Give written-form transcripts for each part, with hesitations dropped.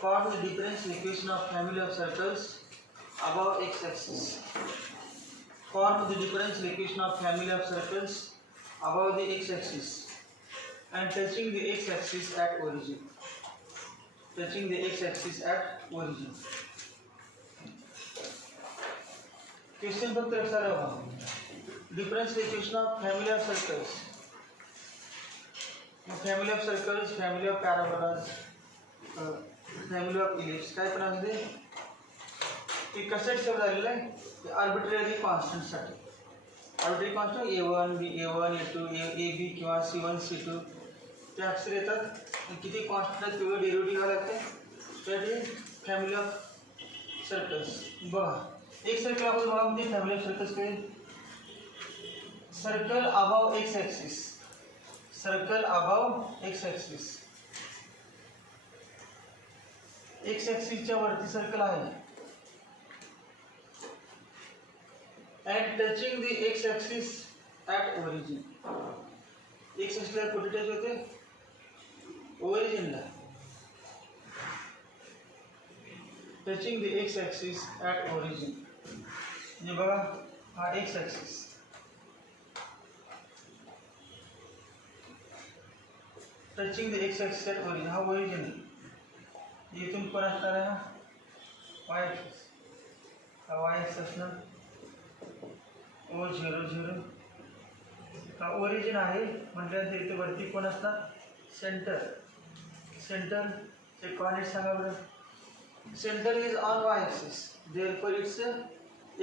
Form the differential equation of family of circles above x-axis. Form the differential equation of family of circles above the x-axis and touching the x-axis at origin. Touching the x-axis at origin. Question फक्त लक्षात ठेवा. Differential equation of family of circles. Family of circles, family of parabolas, family of ellipse. काय पण आहे ते? की कशासाठी सर्व झालेलं आहे? आर्बिट्ररी कॉन्स्टंट साठी. Arbitrary constant a1, a1, a2, ab किंवा c1, c2 ते अक्षर येतात. किती कॉन्स्टंट वेगळं डेरिव्हेटिव्ह घ्यावं लागते. त्यासाठी फॅमिली ऑफ सर्कल्स. बघा एक सर्कल आपण बघा म्हणजे फॅमिली ऑफ सर्कल्स काय? Circle above x axis. Circle above x axis. X ॲक्सिसच्या वरती सर्कल आहे. and touching the x axis at origin. x axis ला कुठे टच होते? origin ला. touching the x axis at origin. ये बघा हा x axis. touching the x axis at origin हा origin. इथून पण असणार आहे y axis. हा y axis असणार O00 हा ओरिजिन आहे म्हटल्यानंतर इथे वरती कोण असतात? सेंटर. सेंटर चे कोऑर्डिनेट सांगा बरं. Centre is on y axis, therefore its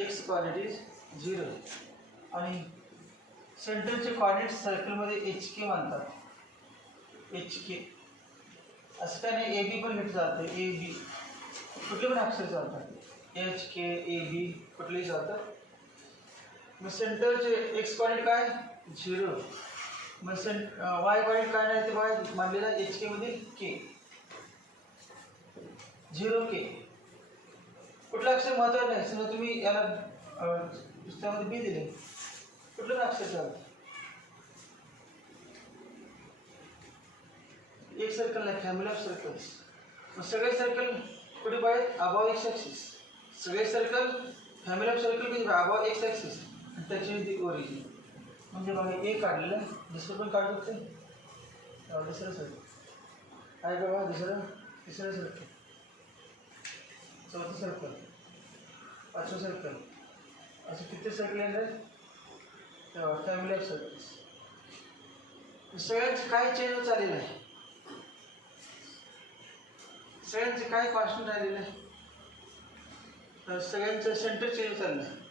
x coordinate is 0. आणि सेंटरचे कोऑर्डिनेट सर्कल मध्ये HK म्हणतात. HK असं काय नाही, AB पण घेतलं जातं. AB कुठले पण अक्षर चालतात. HK AB कुठलेही चालतात. मग सेंटरचे एक्स कॉर्डिनेट काय? 0. मग वाय कॉर्डिनेट काय नाही ते वाय मानलेला एच के मध्ये के 0K. कुठलं अक्षर महत्त्वाचं नाही. समजा तुम्ही याला पुस्तकामध्ये बी दिले कुठलं अक्षर चालतं. एक सर्कल नाही, फॅमिली ऑफ सर्कल्स. मग सगळे सर्कल कुठे पाहिजे? Above x axis. सगळे सर्कल फॅमिली ऑफ सर्कल कुठे above x axis touching the origin. म्हणजे बघा ए काढलेलं आहे, दुसरं पण काढू शकते. दुसरं सर्कल आहे बघा, तिसरं सर्कल, चौथं सर्कल, पाचवं सर्कल, असं किती सर्कल येणार फॅमिली ऑफ सर्कल्स. सगळ्यांचे काय चेंज होत चाललेलं आहे? सगळ्यांचे काय कॉन्स्टंट राहिलेलं आहे? सगळ्यांचं सेंटर चेंज चाललं आहे.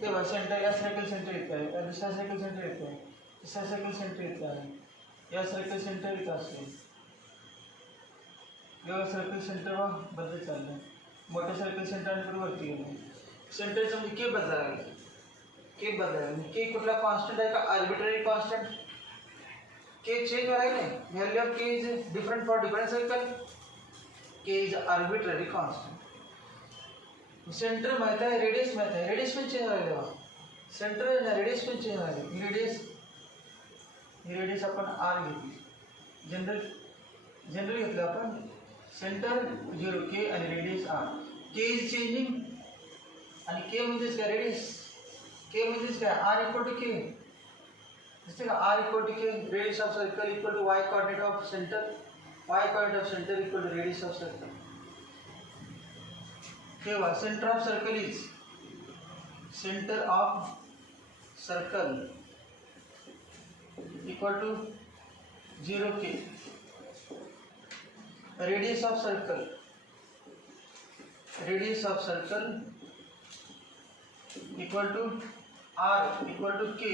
तेव्हा सेंटर या सर्कल सेंटर येत आहे, या दुसऱ्या सर्कल सेंटर येत आहे, तिसऱ्या सर्कल सेंटर येत आहे, या सर्कल सेंटर येत असेल, या सर्कल सेंटर बदलत चाललं. मोठ्या सर्कल सेंटरकडे वरती गेलं. सेंटरचं म्हणजे के बदलायला लागलं. के बदलायला के कुठला कॉन्स्टंट आहे का? Arbitrary constant. के चेंज व्हायला नाही. व्हॅल्यू ऑफ के is different for different circle. के इज आर्बिट्ररी कॉन्स्टंट. सेंटर माहित आहे, रेडियस माहित आहे, रेडियस पण चेंज राहिले बा. सेंटर ना रेडियस पण चेंज राहिले. ही रेडियस आपण आर घेतली. जनरल घेतलं आपण. सेंटर 0K आणि रेडियस आर. के इज चेंजिंग आणि के म्हणजेच काय? रेडियस. के म्हणजेच काय? Are equal to k. दिसते का? R equal to k. Radius of circle equal to y coordinate of centre. Y coordinate of centre equal to radius of circle. तेव्हा centre of circle is equal to 0K. Radius of circle equal to r equal to k.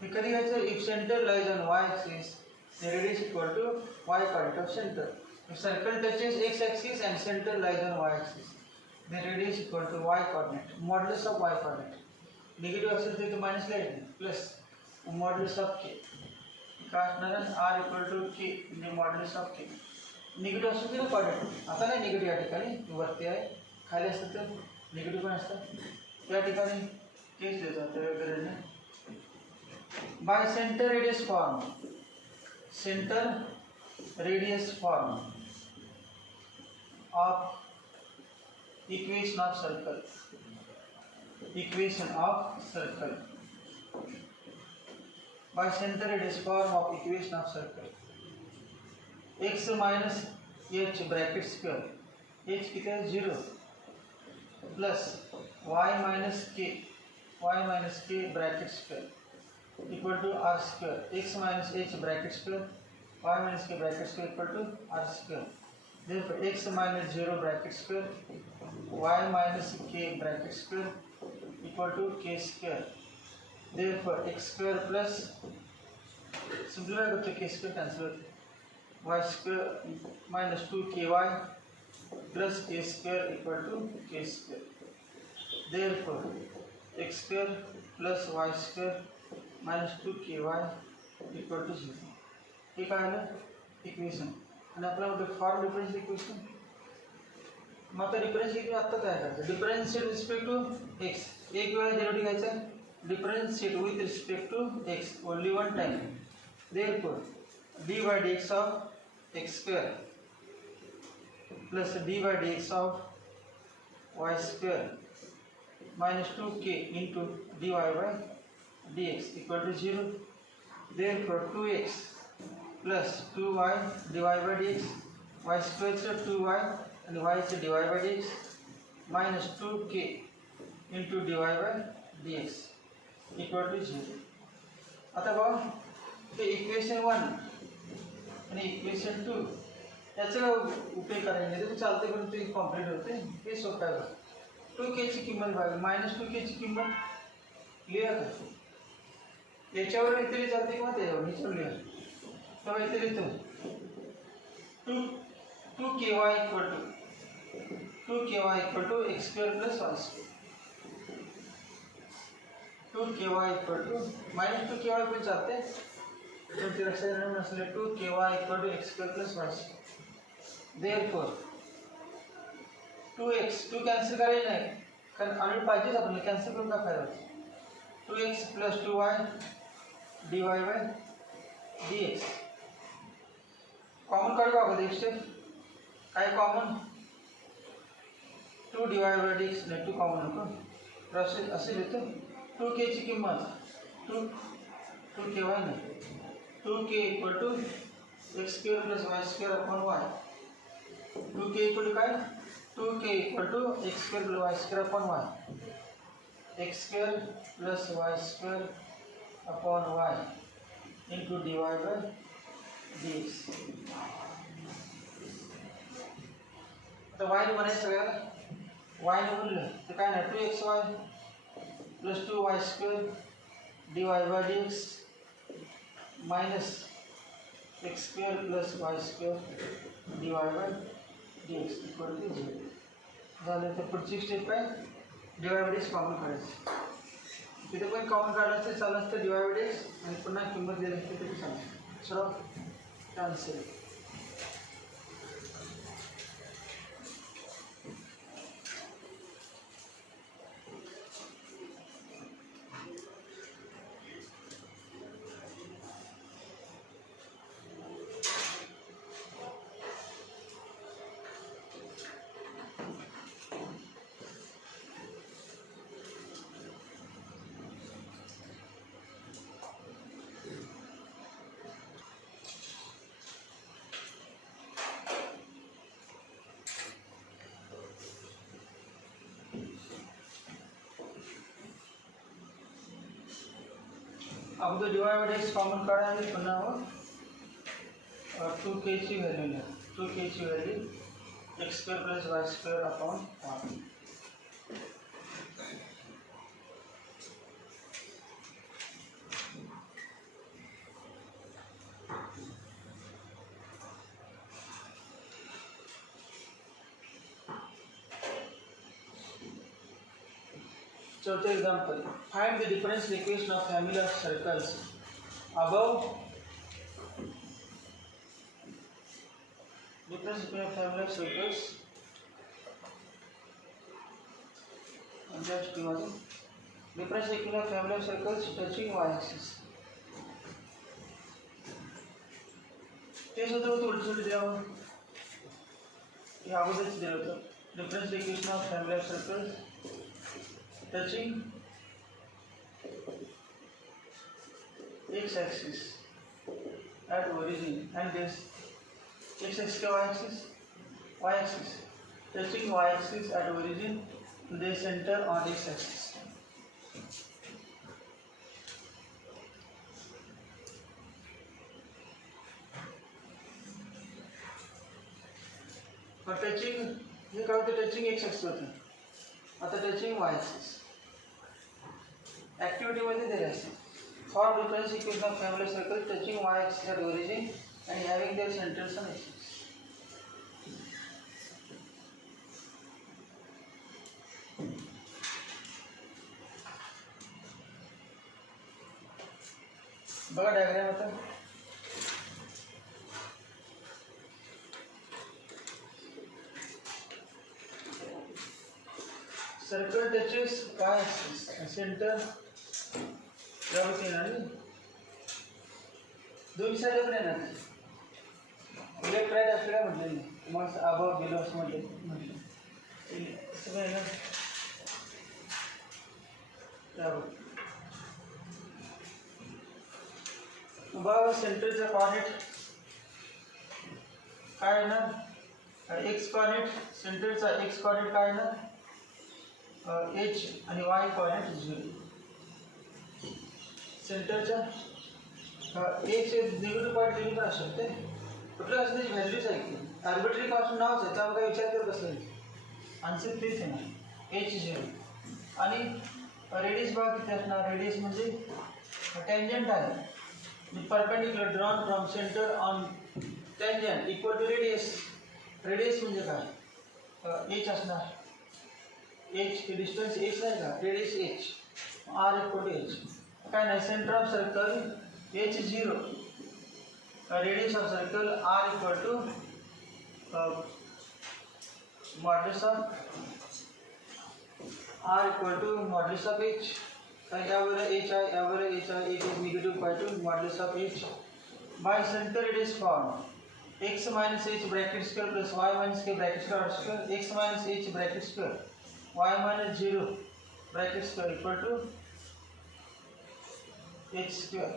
हे कधी घ्यायचं? If centre lies on y axis, the radius equal to y coordinate of center. If circle touches x axis and center lies on y axis, the radius equal to y coordinate. Modulus of y coordinate. Negative असेल तर इथे मायनस लिहायचं, plus modulus of के. काय असणार? Are equal to के म्हणजे modulus of के. निगेटिव्ह असेल तर कोऑर्डिनेट. आता नाही निगेटिव्ह या ठिकाणी, वरती आहे. खाली असतं तर निगेटिव्ह पण असतं. या ठिकाणी केस देतात त्या गरज नाही. Bye centre radius form. Centre radius form of equation of circle. Equation of circle. By center radius form of equation of circle. X minus h bracket square. H कितना है 0 plus y minus k bracket square equal to r square. X minus h bracket square y minus k bracket square equal to r square. Therefore x minus 0 bracket square y minus k bracket square equal to k square. Therefore x square plus simplify करते k square cancel y square minus 2ky plus k square equal to k square. Therefore x square plus y square minus 2ky equal to 0. ये काय आलं इक्वेशन आणि आपला form differential equation. मग आता differential equation आता काय करायचं डिफरन्शिएट रिस्पेक्ट टू x एक वेळा डेरिव्हेटिव्ह घ्यायचा differentiate with respect to x only one time. Therefore dy dx of x square plus dy dx of y square minus 2k into dy by dx equal to 0. Therefore 2x plus 2y dy by dx y square is 2y and y is dy by dx minus 2k into dy by dx equal to 0. आता बघा हे इक्वेशन 1 आणि इक्वेशन 2 याचा उपयोग करायला नाही तर चालते पण ते कंप्लीट होते. हे सोपं आहे. 2k ची किंमत बघा मायनस 2k ची किंमत लिहा का याच्यावर इथे चालते किंवा त्याच्यावर नीचे लिहा तर इथे लिहितो 2ky equal to x square plus y square. 2ky equal to minus 2ky पण चालते पण ते लक्षात नसले 2ky equal to x square plus y square. Therefore 2x 2 कॅन्सल करायचं नाही कारण आणि पाहिजेच आपल्याला कॅन्सल करून टाकायचं 2x plus 2y dy by dx. Common काढू आपण एक स्टेप काय कॉमन 2 dy by dx नाही 2 कॉमन नको प्रोसेस असे लिहितो 2k ची किंमत 2ky नाही 2k equal to x square plus y square upon y. 2k equal to काय 2k equal to x square plus y square upon y. x square plus y square upon y into dy by dx. आता y ने बनायचं सगळ्याला y ने बनलं तर काय नाही 2xy plus 2y square dy by dx minus x square plus y square dy by dx equal to 0. झालं तर पुढची स्टेप आहे dy by dx कॉमन काढायचं. तिथे पण कॉमन काढलं तर चालू असतं dy by dx आणि पुन्हा किंमत दिली असते तरी चालतं. सर्व कॅन्सल. अब तो डिवाइड एक्स कॉमन काढा आणि पुन्हा 2k ची व्हॅल्यू लिहा 2k ची value x square plus y square upon 1. चौथे example find the differential equation of family of circles above. Difference equation of family of circles difference equation of family of circles touching y axis. ते सूत्र होतं उलट सुलट दिल्यावर हे अगोदरच दिलं होतं. Difference equation of family of circle touching x axis at origin and this x axis का y axis touching y axis at origin they center on x axis. और टचिंग हे काय होतं टचिंग x axis होतं. आता टचिंग y axis ऍक्टिव्हिटी मध्ये दिले असते. Form difference equation of family circle touching y axis at origin and having their centers on x axis. बघा डायग्राम आता. Circle touches y axis and center यावरती येणार दोन्ही साईडला पण येणार. लेफ्ट राईट आपल्याला म्हटलं नाही मग अबव बिलो असं म्हटलं असं काय ना यावर बघा सेंटरचा कॉर्डिनेट काय आहे ना एक्स कॉर्डिनेट सेंटरचा एक्स कॉर्डिनेट काय आहे ना एच आणि वाय कॉर्डिनेट 0. सेंटरच्या एचे निगेटिव्ह पॉईंट लिहिलं असू शकते. कुठलं असं त्याची व्हॅल्यूच आहे की आर्बिट्ररी कॉन्स्टंट नावच आहे त्यामुळे काय विचार करत बसलं आन्सर तेच आहे ना एच 0. आणि रेडियस बघा किती असणार. रेडियस म्हणजे टँजंट आहे perpendicular drawn from centre on tangent equal to radius. Radius म्हणजे काय एच असणार. एच हे डिस्टन्स एच नाही का radius h r equal to h काय नाही. Centre of circle h 0 radius of circle r equal to modulus of h. यावर h आहे यावर एच आहे h is negative by two modulus of h by centre it is form x minus h bracket square plus y minus k bracket square x minus h bracket square y minus 0 bracket square equal to h square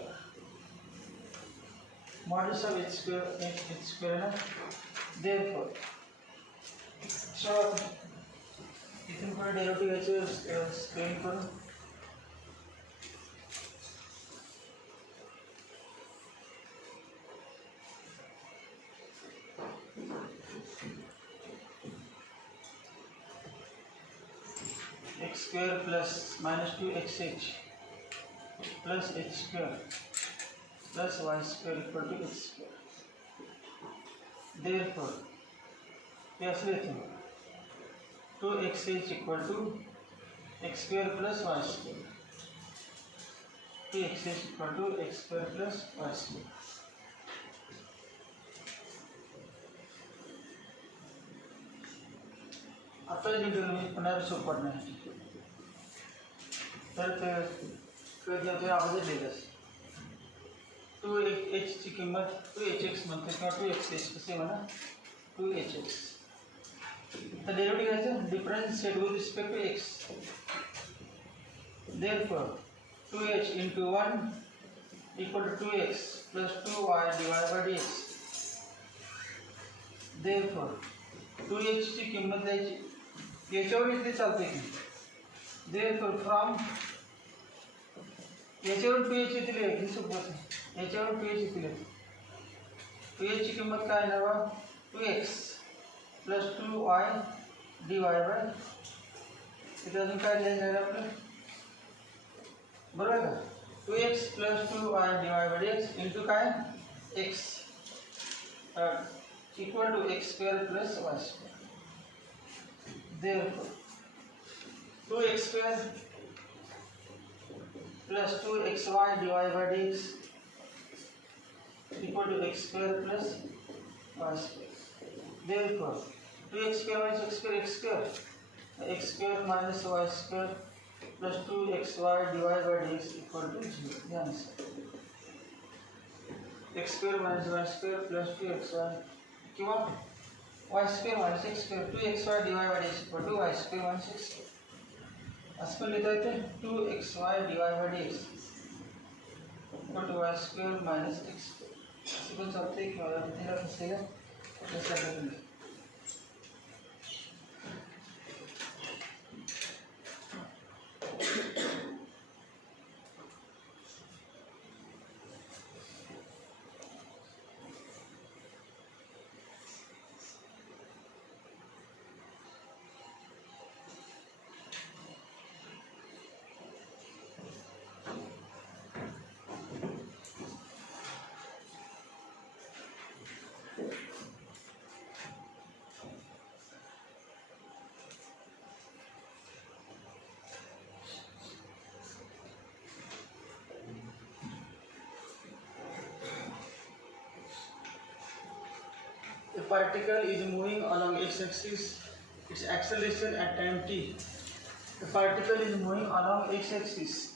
modulus of h square है ना. therefore so इथून पुढे डेरिवेटिव याचे स्क्रीन करू. x square plus minus 2xh plus h square plus y square equal to h square. Therefore, yes, 2xh equal to x square plus y square. 2xh equal to x square plus y square. आता जे पुनर्सोप पढ़ना है तर अगोदर लिहिलंस 2h ची किंमत 2hx म्हणते किंवा 2xh कसे म्हणा 2hx. तर डेरिवेटिव्ह घ्यायचं differentiate with respect to x. therefore 2h into 1 equal to 2x plus 2y divided by dx. therefore 2h ची किंमत द्यायची याच्यावर इथे चालते की. therefore from याच्यावर 2h दिली आहे ही सोबत याच्यावर 2h दिली आहे. 2h ची किंमत काय आहे ना 2x plus 2y divided by इथे अजून काय लिहायचं आहे आपलं बरोबर का 2x plus 2y divided by dx into काय x equal to x square plus y square. therefore 2x square plus 2xy divided by dx equal to x square plus y square. therefore 2x square minus x square x square minus y square plus 2xy divided by dx equal to 0. The answer. X square minus Y square plus 2xy किंवा y square minus x square 2xy dy by dx equal to y square minus x square असं पण लिहिता येते 2xy dy by dx equal to y square minus x square असं पण चालते किंवा तिला कसं आहे A particle is moving along x-axis. Its acceleration at time t. A particle is moving along x-axis.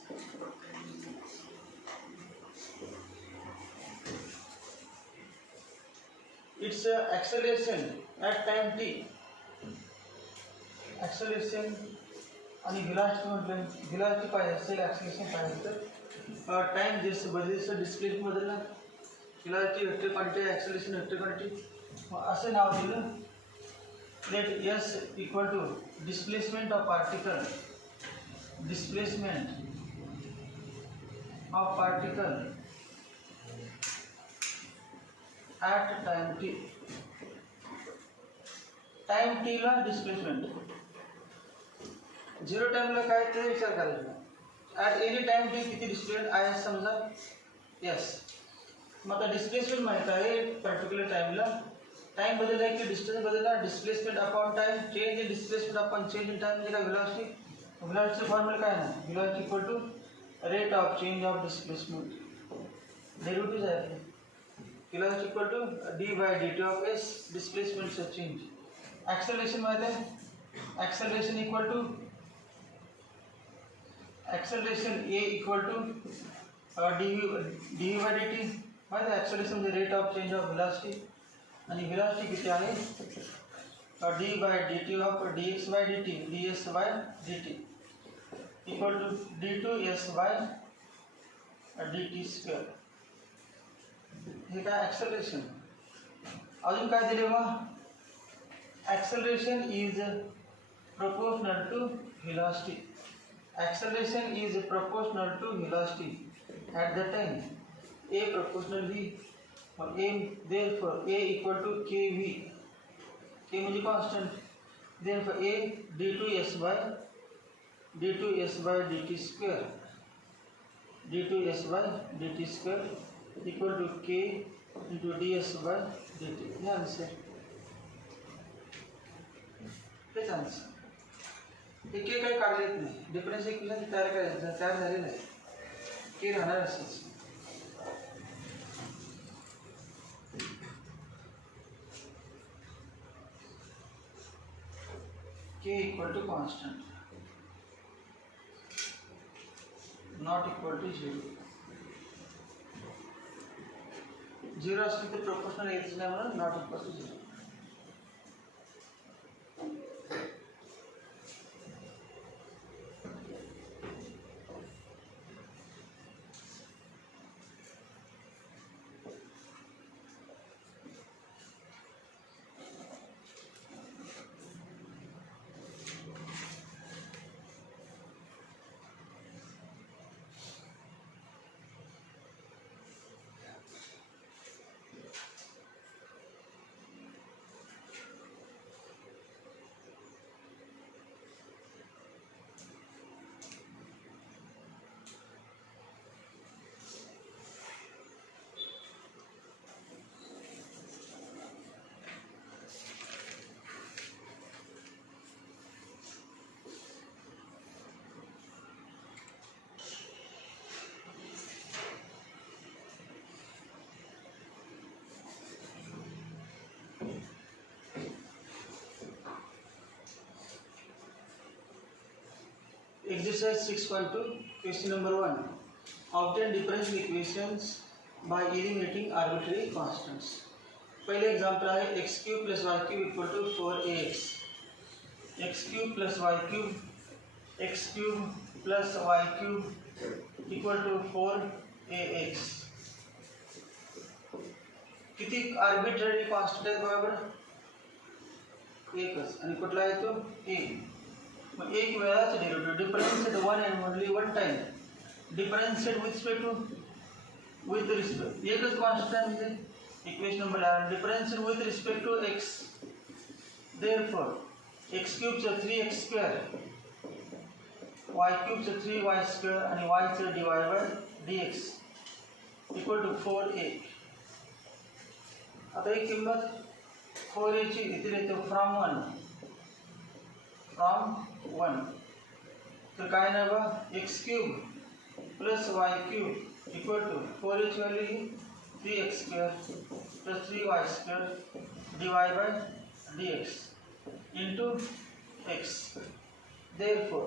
Its acceleration at time t. Acceleration आणि velocity म्हटलं velocity पाहिजे असेल acceleration पाहिजे तर टाइम जसं बदलेल तसं डिस्प्लेसमेंट बदलला velocity vector quantity acceleration vector quantity असं नाव दिलं let S equal to displacement of particle at time T ला डिस्प्लेसमेंट 0 टाइमला काय ते विचार करायचा ॲट एनी टाइम टी किती डिस्प्लेसमेंट आहे समजा यस मग आता डिस्प्लेसमेंट माहित आहे पर्टिक्युलर टाइमला टाइम बदलला की डिस्टन्स बदलला displacement upon time change in displacement upon change in time म्हणजे काय वेलोसिटी फॉर्म्युला काय ना velocity equal to rate of change of displacement derivative आहे velocity equal to d by dt of s डिस्प्लेसमेंटचा चेंज एक्सेलरेशन माहिती आहे acceleration equal to acceleration a equal to dv by dt माहिती आहे acceleration म्हणजे rate of change of velocity आणि velocity किती आहे d by dt of dx by dt ds by dt equal to d2s by dt square हे काय acceleration अजून काय दिले मग acceleration is proportional to velocity acceleration is proportional to velocity at the time a proportional v or a therefore a equal to kv k म्हणजे constant therefore a d2s by dt square d2s by dt square equal to k into ds by dt हे answer हेच answer हे के काही काढलेत नाही difference equation तयार करायचं तयार झालेलं आहे के राहणार असंच K equal to constant not equal to 0 असेल तर प्रोपोर्शनल यायचं नाही म्हणून not equal to 0 Exercise 6.2 question number 1 obtain differential equations by eliminating arbitrary constants. पहले एग्जांपल आहे X cube plus Y cube equal to 4ax. X cube plus Y cube, X cube plus Y cube equal to 4ax. किती arbitrary constant आहे बरोबर? एकच. आणि कुठला आहे तो? a. मग एक वेळाच derivative differentiate one and only one time. Differentiate with respect to with respect एकच कॉन्स्टंट आहे म्हणजे equation number 11. Differentiate with respect to x. Therefore x cube चा 3x स्क्वेअर, y क्यूब चा 3y स्क्वेअर आणि y चा divide by dx equal to 4a. आता ही किंमत 4a ची इथे येते फ्रॉम 1. तर काय नाही बा, X cube plus Y cube equal to 4a ची व्हॅल्यू ही 3x square plus 3y square divide by dx into x. Therefore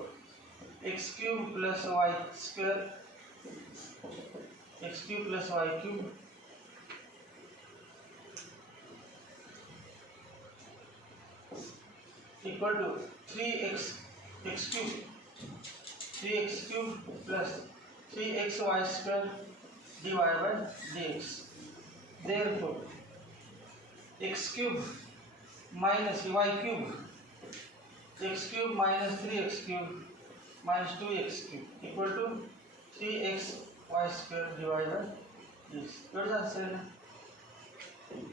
X cube plus Y square, X cube plus Y cube equal to 3x cube plus 3xy square divided by dx. Therefore, x cube minus y cube, x cube minus 3x cube minus 2x cube equal to 3xy square divided by dx. एवढंच आन्सर आहे ना.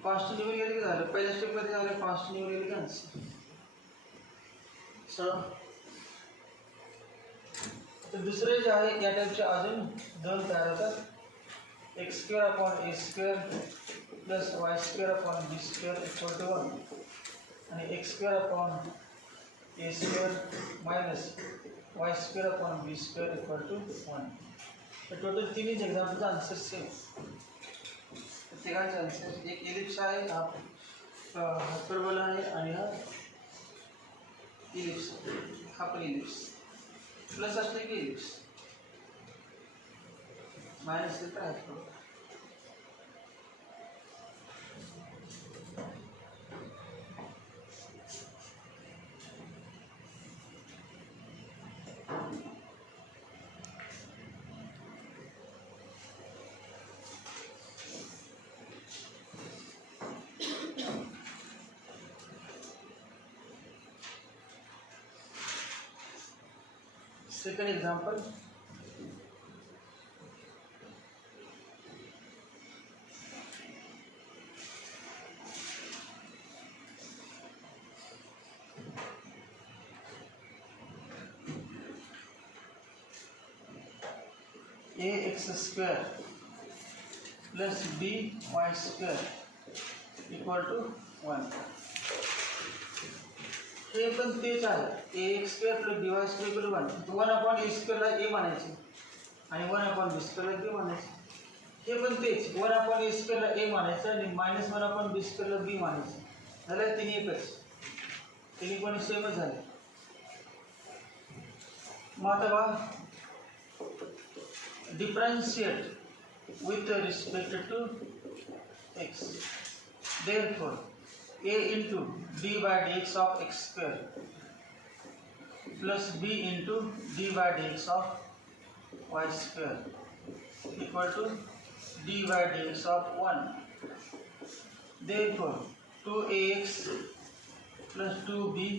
कॉन्स्टंट निवडून गेले की झालं. पहिल्या स्टेपमध्ये झालं कॉन्स्टंट निवडून गेले की आन्सर. तर दुसरे जे आहे या टाईपचे अजून दोन तयार होतात. X square upon A square plus Y square upon B square equal to 1 आणि X square upon A square minus Y square upon B square equal to 1. तर टोटल तिन्ही एक्झाम्पलचा आन्सर सेम. प्रत्येकाचा आन्सर एक एलिप्स आहे, हा हायपरबोला आहे आणि हा इलिप्स. हा पण इलिप्स. प्लस असले की इलिप्स, मायनस असेल तर hyperbola. Second example, ax square plus by square equal to 1. हे पण तेच आहे. ax square plus by square equal to 1. 1 upon a square ला a म्हणायचे आणि 1 upon b square ला b म्हणायचे. हे पण तेच 1 upon a square ला a म्हणायचं आणि -1 upon b square ला b म्हणायचं. झालं तिन्ही एकच. तिन्ही पण सेमच झाले. मग आता बघा, differentiate with respect to x. Therefore a into d by dx of x square plus b into d by dx of y square equal to d by dx of 1. Therefore 2ax plus 2by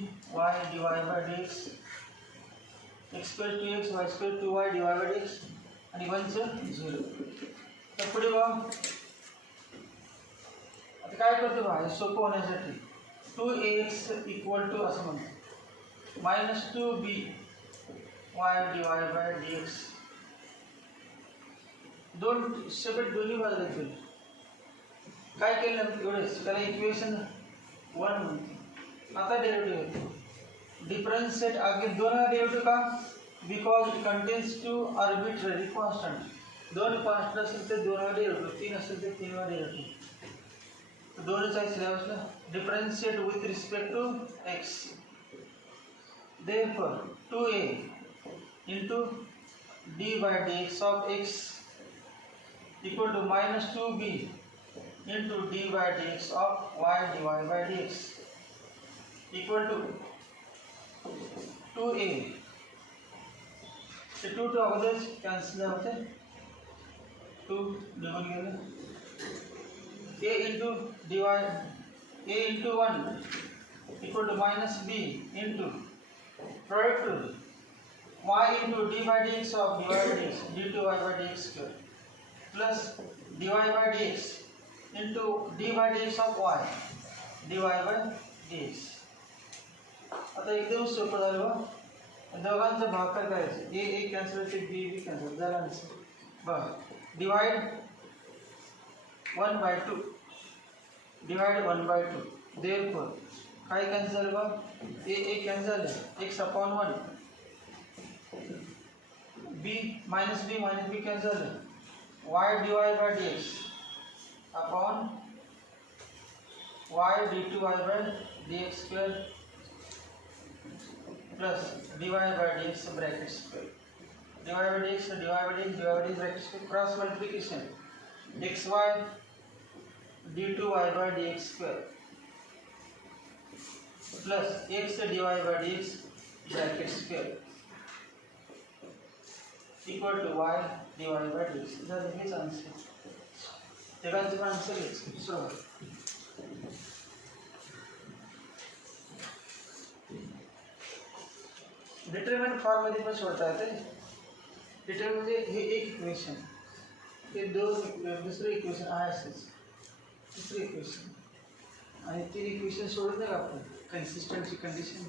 divided by dx, x square 2x, y square 2y divided by dx आणि 1 चं 0. तर पुढे बघा, आता काय करतो बघा, हे सोपं होण्यासाठी 2ax इक्वल टू असं म्हणतो -2by डिवाइड बाय dx. दोन सेपरेट दोन्ही बाजूला घेतले. काय केलं एवढेच, त्याला इक्वेशन 1 म्हणते. आता डेरिव्हेटिव्ह होतो. डिफरन्शिएट अगेन दोन डेरिव्हेटिव्ह का? Because it contains two arbitrary constant. दोन कॉन्स्टंट असेल तर 2 डेरिव्हेटिव्ह, 3 असेल तर 3 डेरिव्हेटिव्ह. दोनच आहे सिलेबसला. Differentiate with respect to x. Therefore 2a into d by dx of x equal to minus 2b into dy dx of y dy by dx equal to 2a. ते 2 टू अगोदर कॅन्सल होते 2 निघून गेले a into dy a into 1 equal to minus b into product rule y into dy by dx of dy by dx d2 y by dx square plus dy by dx into d by dx of y dy by dx. आता एकदम सोपं झालं बघ दोघांचा भागाकार करायचं a cancel होते b cancel झाला नसेल बघ डिवाइड 1/2 डिवाइड 1/2 therefore काय कॅन्सल झालं बघ a कॅन्सल झालं x upon 1 b minus b cancel झालं y dy by dx upon y d2 y by dx square plus dy by dx bracket square dy by dx bracket square cross multiplication xy d2 y by dx square plus x dy by dx bracket square equal to y dy by dx. That is the answer. तेगांचे पण आन्सर हेच सोडवा. Determinant form मध्ये पण सोडता येते. डिटरमिनंट म्हणजे हे एक इक्वेशन हे दुसरं इक्वेशन आहे असंच तिसरं इक्वेशन आणि तीन इक्वेशन सोडत नाही आपण कन्सिस्टन्सी कंडिशन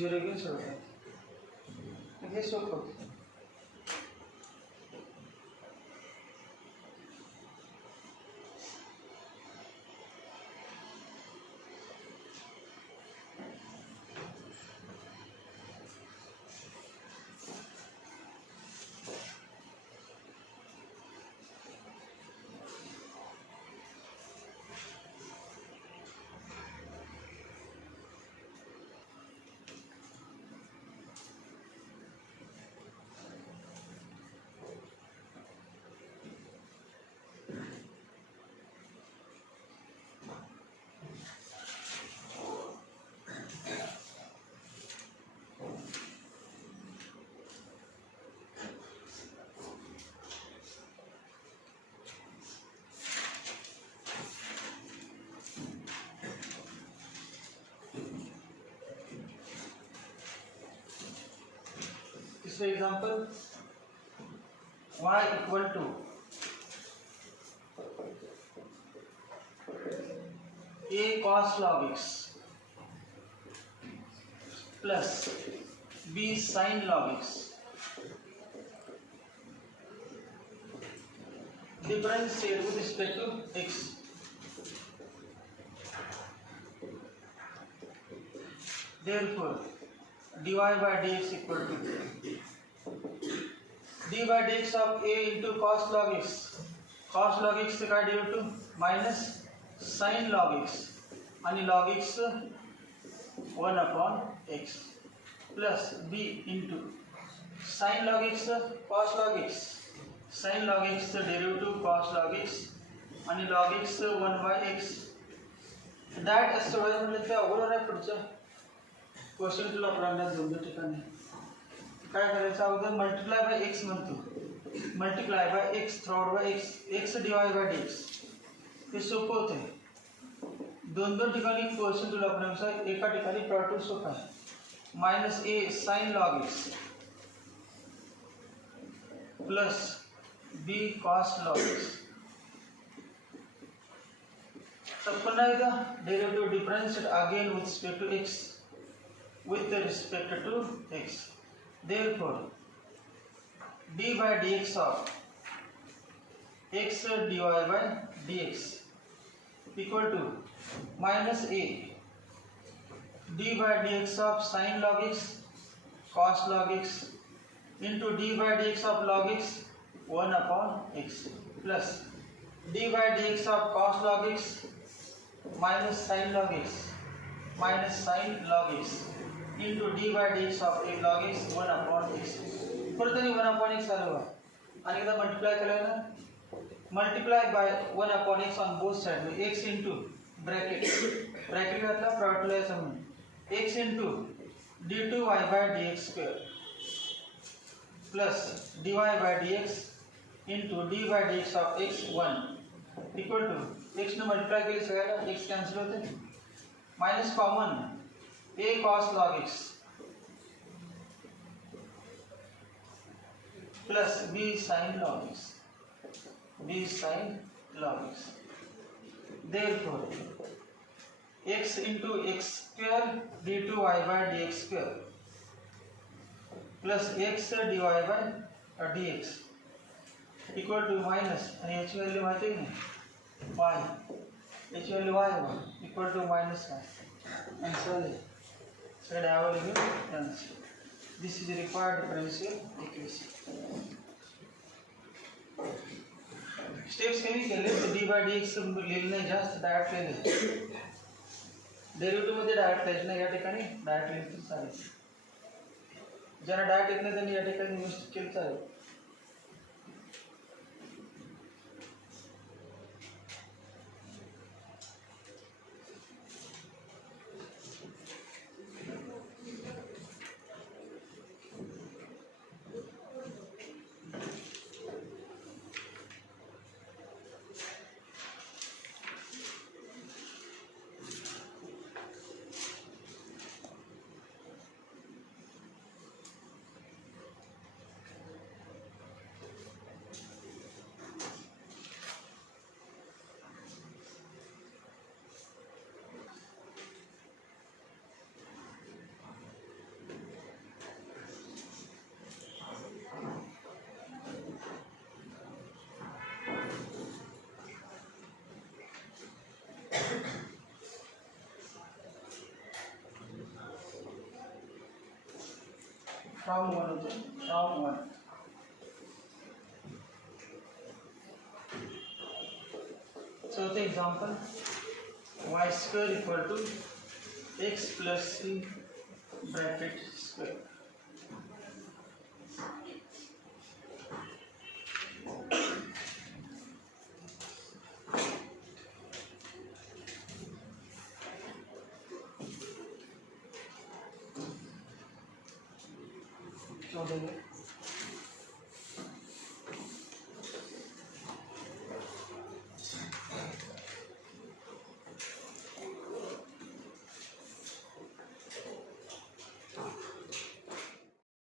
0 घेऊन सोडतात हे सोपं होतं. So example y equal to a cos log x plus b sin log x. Differentiate with respect to x. Therefore dy by dx equal to d by dx of a into cos log x. Cos log x से काय derivative to minus sin log x आणि log x 1 upon x plus b into sin log x cos log x. Sin log x derivative cos log x आणि log x 1 by x. That असं सोडायचं म्हटलं तर अवघड आहे पुढचं क्वेश्चन तुला आपल्याला दोन ठिकाणी काय करायचं अगोदर मल्टिप्लाय बाय एक्स म्हणतो multiply by x throughout by x x divide by dx हे सोपं होते दोन ठिकाणी क्वेश्चन तुला आपल्यानुसार एका ठिकाणी प्रॉब्लेम सोपा आहे minus a sine log x plus b cos log x तब पुन्हा एकदा derivative differentiate again with respect to x with respect to x. Therefore, d by dx of x dy by dx equal to minus a d by dx of sin log x cos log x into d by dx of log x 1 upon x plus d by dx of cos log x minus sin log x into d by dx of a log x 1 upon x. परत 1 upon x आलं आणि एकदा multiply केलं ना multiply by 1 upon x on both side में x into bracket bracket का मतलब product समझ x into d two y by d x square plus d y by d x into d by d x of x 1 equal to x ने multiply के लिए सगळ्याला x cancel होते minus common a cos log x plus b sine log x b sin log x. Therefore, x into x square d2y by dx square plus x dy by dx equal to minus and h value माहिती है y h value y equal to minus y answer है so our answer. This is the required differential equation. Steps कमी केले तर D by d x लिहिलं नाही जास्त डायरेक्ट लिहिले डेरिव्हेटिव्ह मध्ये डायरेक्ट लिहायचं नाही या ठिकाणी डायरेक्ट लिहिलं तर चालेल ज्यांना डायरेक्ट येत नाही त्यांनी या ठिकाणी निश्चित केलं चालेल from 1 होते from 1 चौथे example y square equal to x plus c bracket square चौथे